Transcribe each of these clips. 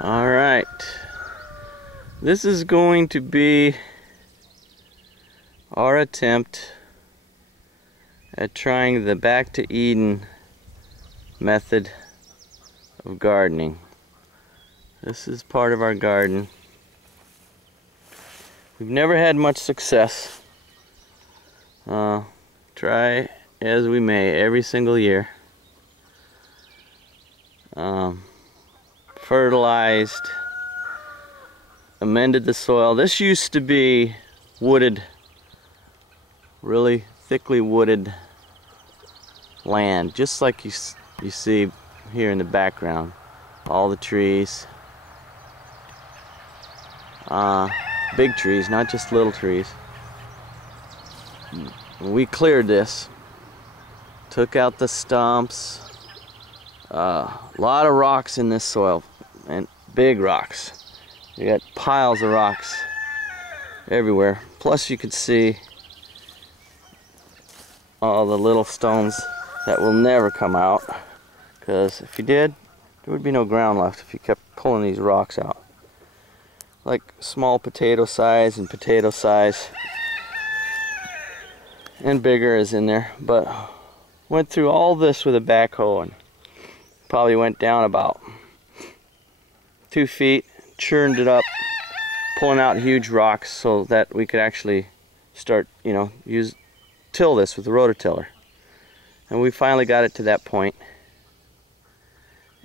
Alright, this is going to be our attempt at trying the back to Eden method of gardening. This is part of our garden. We've never had much success. Try as we may every single year. Fertilized, amended the soil. This used to be wooded, really thickly wooded land, just like you see here in the background. All the trees, big trees, not just little trees. We cleared this, took out the stumps. A lot of rocks in this soil, and big rocks. You got piles of rocks everywhere. Plus you could see all the little stones that will never come out, because if you did, there would be no ground left if you kept pulling these rocks out. Like small potato size and potato size, and bigger is in there. But went through all this with a backhoe and probably went down about 2 feet, churned it up, pulling out huge rocks so that we could actually start, till this with the rototiller. And we finally got it to that point.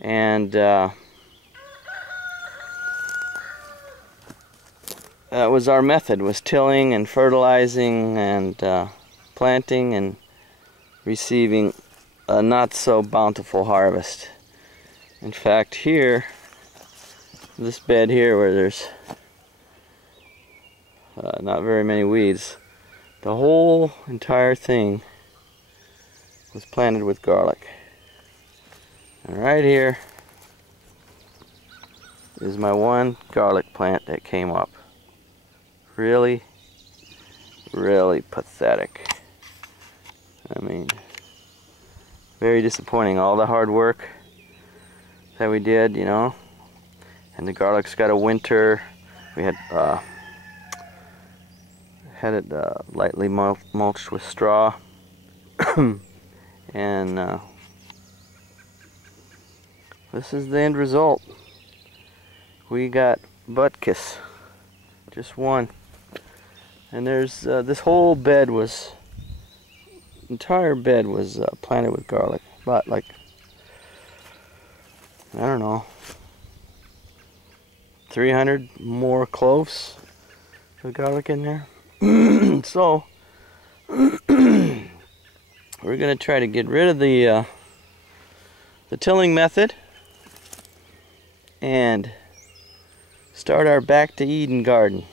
And that was our method, was tilling and fertilizing and planting and receiving a not so bountiful harvest. In fact, here, this bed here where there's not very many weeds, the whole entire thing was planted with garlic. And right here is my one garlic plant that came up. Really, really pathetic. I mean, very disappointing. All the hard work that we did, and the garlic's got a winter. We had it lightly mulched with straw, and this is the end result. We got butkus, just one, and there's this whole bed was. Entire bed was planted with garlic, about like, I don't know, 300 more cloves of garlic in there. So we're gonna try to get rid of the tilling method and start our back to Eden garden.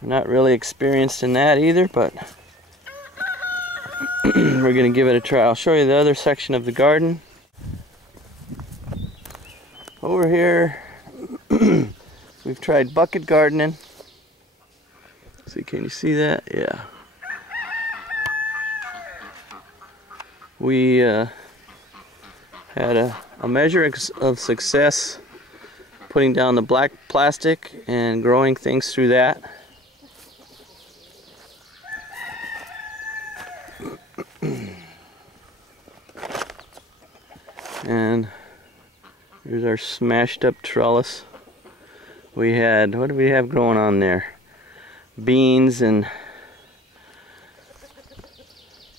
We're not really experienced in that either, but we're going to give it a try. I'll show you the other section of the garden. Over here, we've tried bucket gardening. See, can you see that? Yeah. We had a measure of success putting down the black plastic and growing things through that. And here's our smashed up trellis. We had, what do we have growing on there? Beans and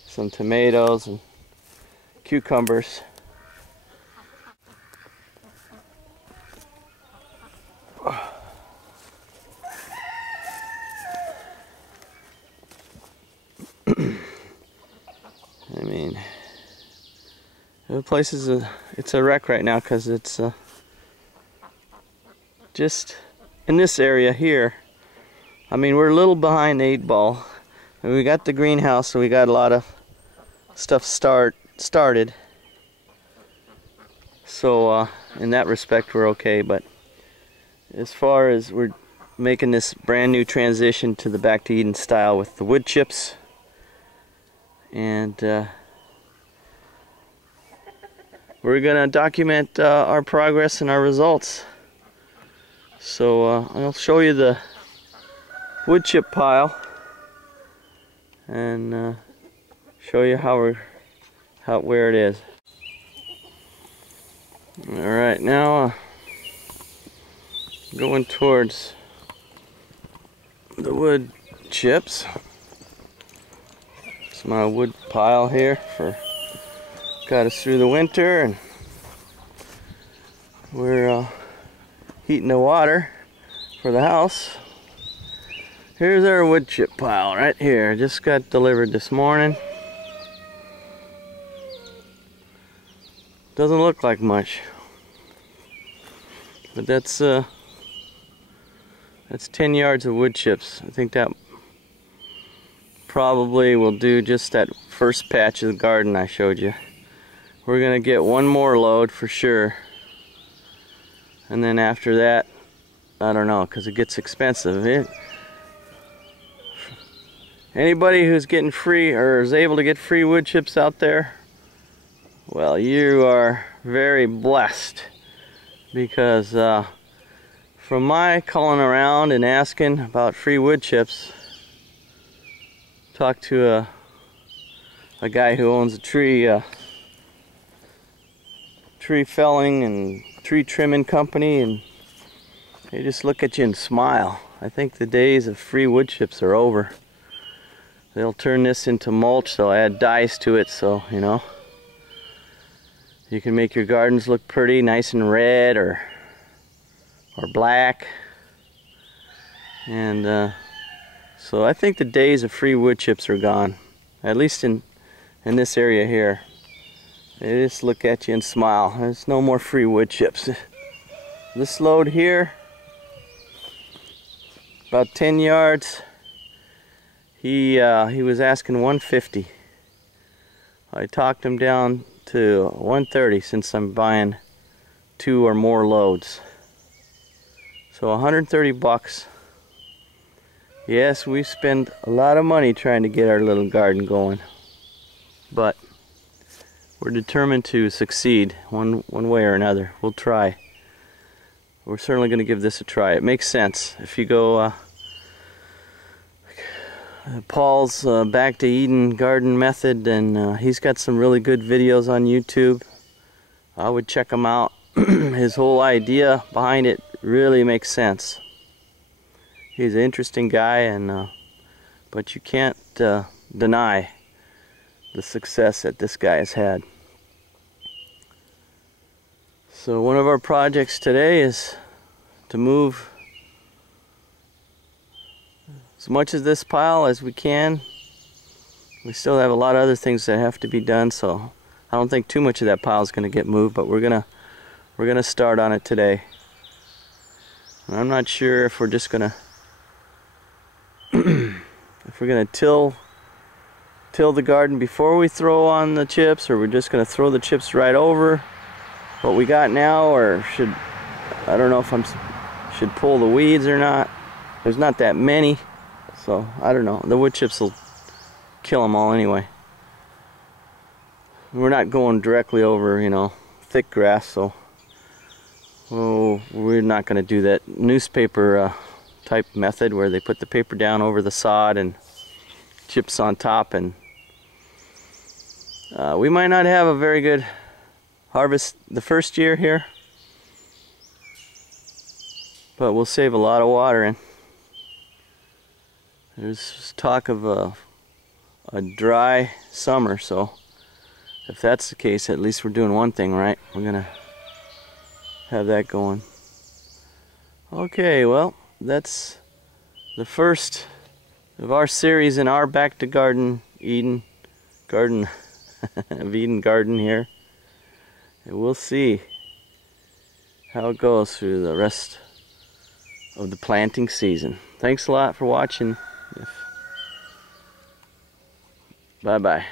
some tomatoes and cucumbers. I mean, the place is it's a wreck right now because it's just in this area here. I mean, we're a little behind the 8 ball, and we got the greenhouse, so we got a lot of stuff started. So in that respect, we're okay. But as far as we're making this brand new transition to the back to Eden style with the wood chips, and we're gonna document our progress and our results. So I'll show you the wood chip pile and show you where it is. All right, now going towards the wood chips. It's my wood pile here got us through the winter, and we're heating the water for the house. Here's our wood chip pile right here. Just got delivered this morning. Doesn't look like much, but that's 10 yards of wood chips. I think that probably will do just that first patch of the garden I showed you. We're gonna get one more load for sure, and then after that, I don't know, because it gets expensive. Anybody who's getting free or is able to get free wood chips out there, well, you are very blessed, because from my calling around and asking about free wood chips, talked to a guy who owns a tree felling and tree trimming company, and they just look at you and smile. I think the days of free wood chips are over. They'll turn this into mulch. They'll add dyes to it, so you know you can make your gardens look pretty, nice and red or black. And so I think the days of free wood chips are gone, at least in this area here. They just look at you and smile. There's no more free wood chips. This load here, about 10 yards, he was asking 150. I talked him down to 130 since I'm buying 2 or more loads. So 130 bucks. Yes, we spend a lot of money trying to get our little garden going, but we're determined to succeed one way or another. We'll try. We're certainly going to give this a try. It makes sense. If you go Paul's Back to Eden garden method, and he's got some really good videos on YouTube. I would check him out. His whole idea behind it really makes sense. He's an interesting guy, and but you can't deny the success that this guy has had. So one of our projects today is to move as much of this pile as we can. We still have a lot of other things that have to be done, so I don't think too much of that pile is going to get moved, but we're gonna start on it today. And I'm not sure if we're just gonna if we're gonna till the garden before we throw on the chips, or we're just gonna throw the chips right over what we got now, or I don't know if should pull the weeds or not. There's not that many, so I don't know. The wood chips will kill them all anyway. We're not going directly over, you know, thick grass, so we're not going to do that newspaper type method where they put the paper down over the sod and chips on top, and we might not have a very good harvest the first year here, but we'll save a lot of water. And there's talk of a dry summer, so if that's the case, at least we're doing one thing right. We're gonna have that going. Okay, well, that's the first of our series in our Back to Eden garden of Eden garden here. And we'll see how it goes through the rest of the planting season. Thanks a lot for watching. Bye-bye.